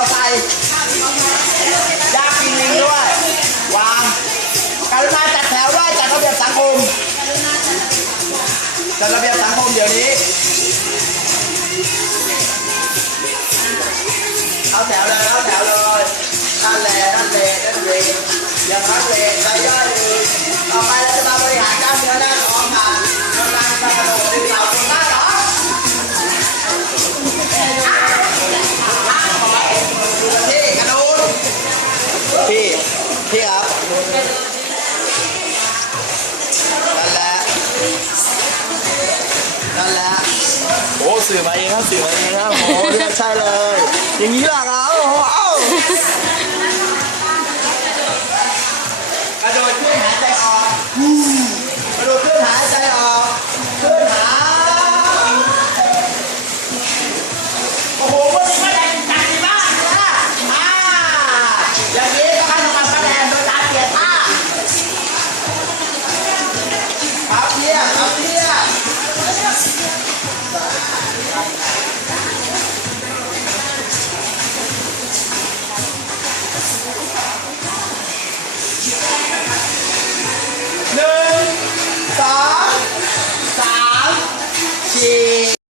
อใส่ยากกินลิงด้วย วางการุณาจัดแถวว่าจัดระเบียบสังคม จัดระเบียบสังคมเดี๋ยวนี้ เอาแถวเลยเอาแถวเลยนั่นแหละนั่นแหละนั่นแหละอย่าพักเลยใจย่อยเลยต่อไป พี่ พี่ครับนั่นแหละนั่นแหละโอ้สื่อมาเองครับสื่อมาเองครับโอ้เรียกใช่เลย อย่างนี้แหละครับ